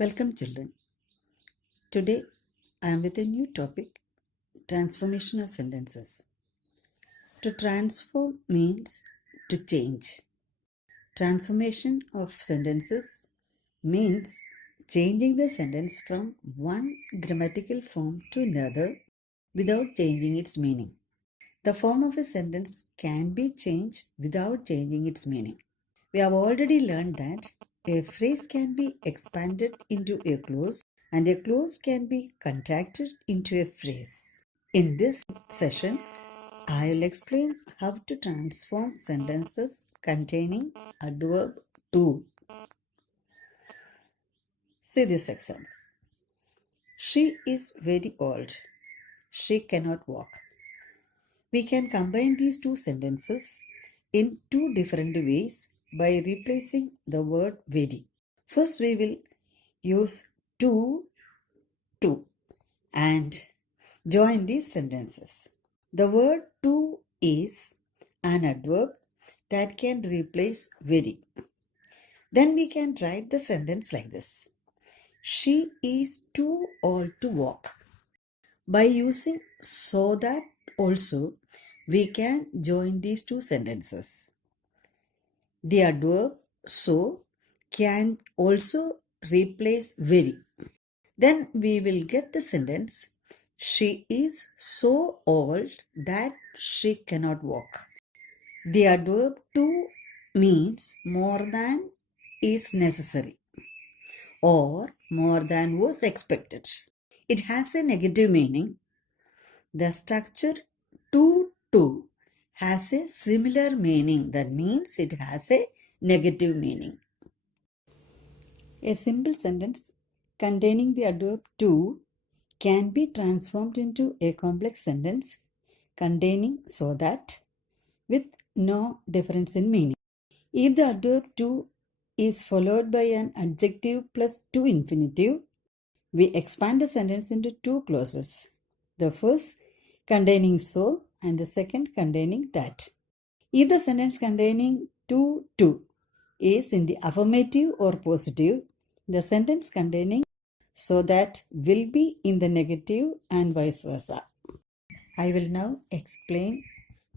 Welcome, children. Today I am with a new topic, transformation of sentences. To transform means to change. Transformation of sentences means changing the sentence from one grammatical form to another without changing its meaning. The form of a sentence can be changed without changing its meaning. We have already learned that a phrase can be expanded into a clause and a clause can be contracted into a phrase. In this session, I will explain how to transform sentences containing adverb to. See this example. She is very old. She cannot walk. We can combine these two sentences in two different ways by replacing the word very. First, we will use to and join these sentences. The word to is an adverb that can replace very. Then we can write the sentence like this. She is too old to walk. By using so that also, we can join these two sentences. The adverb so can also replace very. Then we will get the sentence, she is so old that she cannot walk. The adverb to means more than is necessary or more than was expected. It has a negative meaning. The structure to has a similar meaning. That means it has a negative meaning. A simple sentence containing the adverb to can be transformed into a complex sentence containing so that with no difference in meaning. If the adverb to is followed by an adjective plus to infinitive, we expand the sentence into two clauses. The first containing so and the second containing that. If the sentence containing to is in the affirmative or positive, the sentence containing so that will be in the negative and vice versa. I will now explain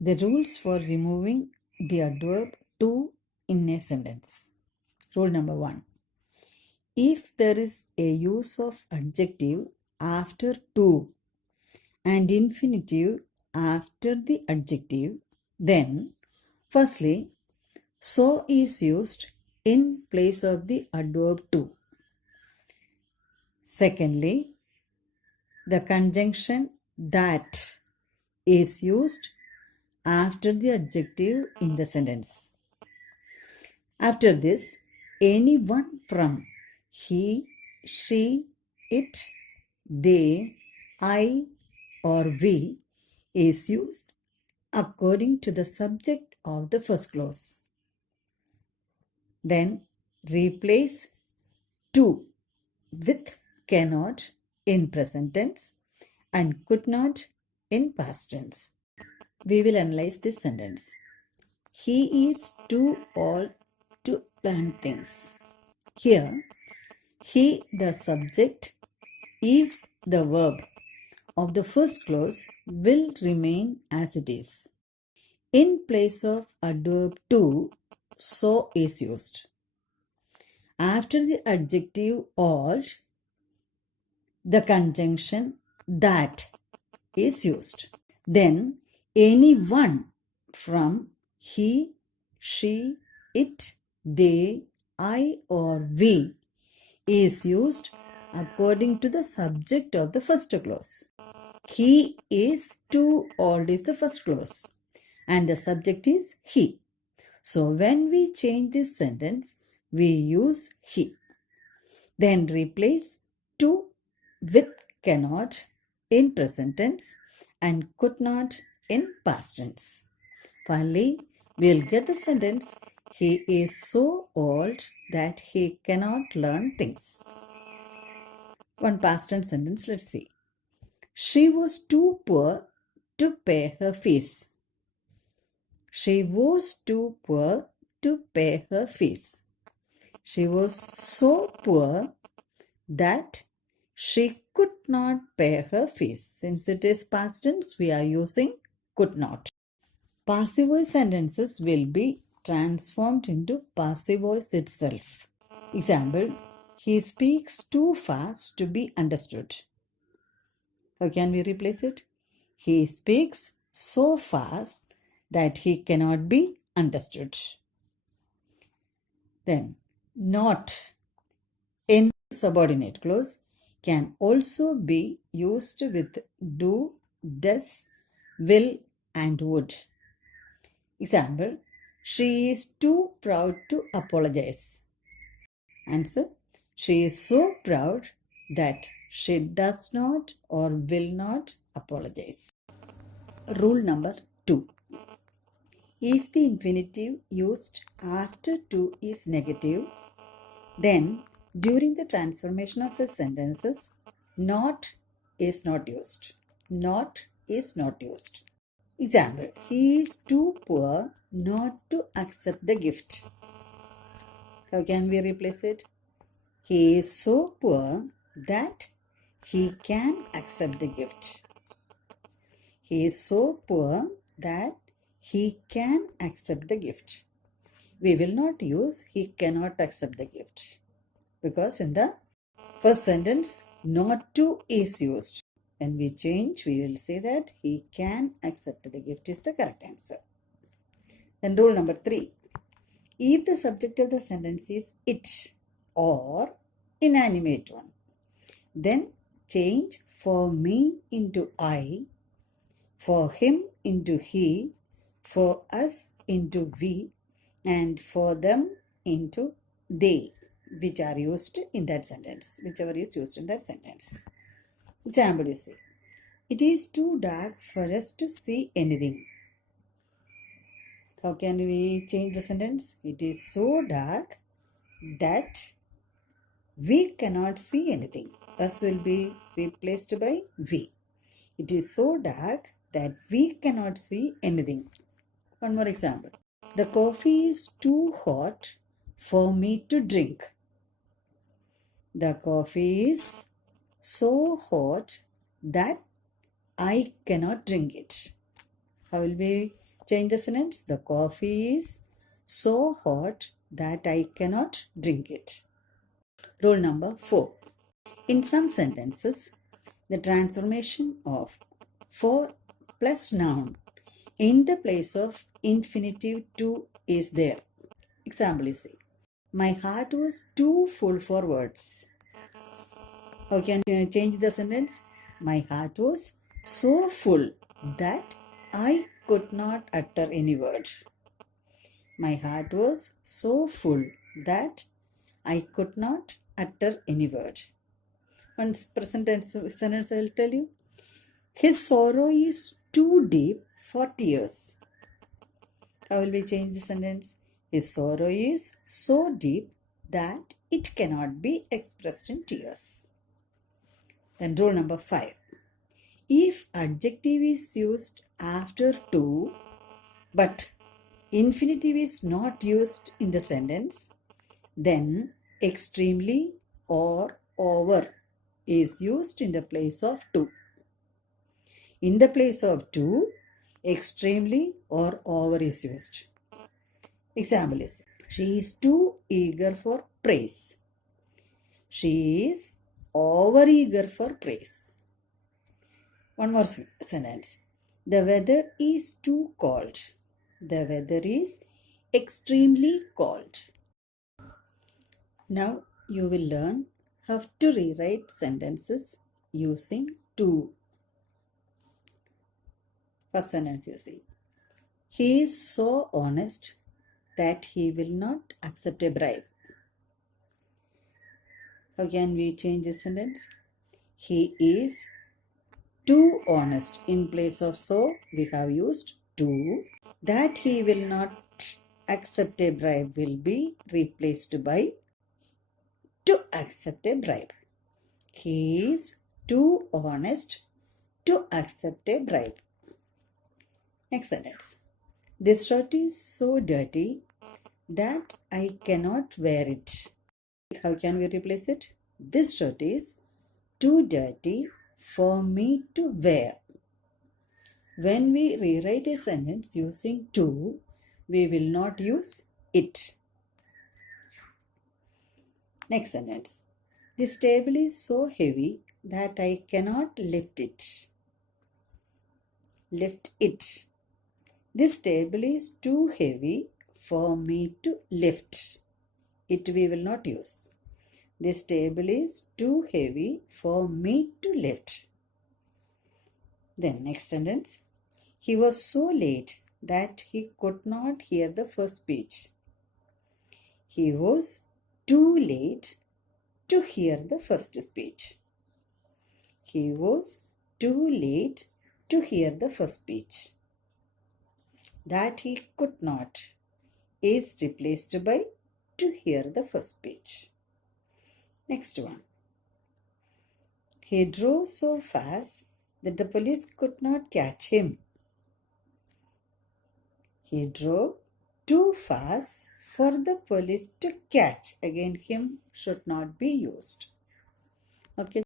the rules for removing the adverb to in a sentence. Rule number 1. If there is a use of adjective after to and infinitive after the adjective, then firstly, so is used in place of the adverb to. Secondly, the conjunction that is used after the adjective in the sentence. After this, any one from he, she, it, they, I, or we is used according to the subject of the first clause. Then replace to with cannot in present tense and could not in past tense. We will analyze this sentence. He is too old to learn things. Here, he, the subject, is the verb of the first clause will remain as it is. In place of adverb to, so is used. After the adjective old, the conjunction that is used. Then any one from he, she, it, they, I, or we is used according to the subject of the first clause. He is too old is the first clause and the subject is he. So when we change this sentence, we use he. Then replace to with cannot in present tense and could not in past tense. Finally, we will get the sentence, he is so old that he cannot learn things. One past tense sentence, let's see. She was too poor to pay her fees. She was too poor to pay her fees. She was so poor that she could not pay her fees. Since it is past tense, we are using could not. Passive voice sentences will be transformed into passive voice itself. Example, he speaks too fast to be understood. How can we replace it? He speaks so fast that he cannot be understood. Then, not in subordinate clause can also be used with do, does, will, and would. Example, she is too proud to apologize. Answer, she is so proud that she does not or will not apologize. Rule number 2. If the infinitive used after to is negative, then during the transformation of such sentences, not is not used. Not is not used. Example, he is too poor not to accept the gift. How can we replace it? He is so poor that he can accept the gift. He is so poor that he can accept the gift. We will not use he cannot accept the gift because in the first sentence not to is used. When we change, we will say that he can accept the gift is the correct answer. Then rule number 3. If the subject of the sentence is it or inanimate one, then change for me into I, for him into he, for us into we, and for them into they, which are used in that sentence, whichever is used in that sentence. Example, you see, it is too dark for us to see anything. How can we change the sentence? It is so dark that we cannot see anything. Us will be replaced by we. It is so dark that we cannot see anything. One more example. The coffee is too hot for me to drink. The coffee is so hot that I cannot drink it. How will we change the sentence? The coffee is so hot that I cannot drink it. Rule number 4. In some sentences, the transformation of for plus noun in the place of infinitive to is there. Example, you see, my heart was too full for words. How can you change the sentence? My heart was so full that I could not utter any word. My heart was so full that I could not utter any word. One present sentence I will tell you. His sorrow is too deep for tears. How will we change the sentence? His sorrow is so deep that it cannot be expressed in tears. Then rule number 5. If adjective is used after to, but infinitive is not used in the sentence, then extremely or over is used in the place of to. In the place of to, extremely or over is used. Example is, she is too eager for praise. She is over eager for praise. One more sentence. The weather is too cold. The weather is extremely cold. Now you will learn how to rewrite sentences using to. First sentence you see. He is so honest that he will not accept a bribe. How can we change the sentence? He is too honest. In place of so, we have used to. That he will not accept a bribe will be replaced by to accept a bribe. He is too honest to accept a bribe. Next sentence. This shirt is so dirty that I cannot wear it. How can we replace it? This shirt is too dirty for me to wear. When we rewrite a sentence using too, we will not use it. Next sentence. This table is so heavy that I cannot lift it. Lift it. This table is too heavy for me to lift. It we will not use. This table is too heavy for me to lift. Then next sentence. He was so late that he could not hear the first speech. He was too late to hear the first speech. He was too late to hear the first speech. That he could not is replaced by to hear the first speech. Next one. He drove so fast that the police could not catch him. He drove too fast for the police to catch. Again, him should not be used. Okay.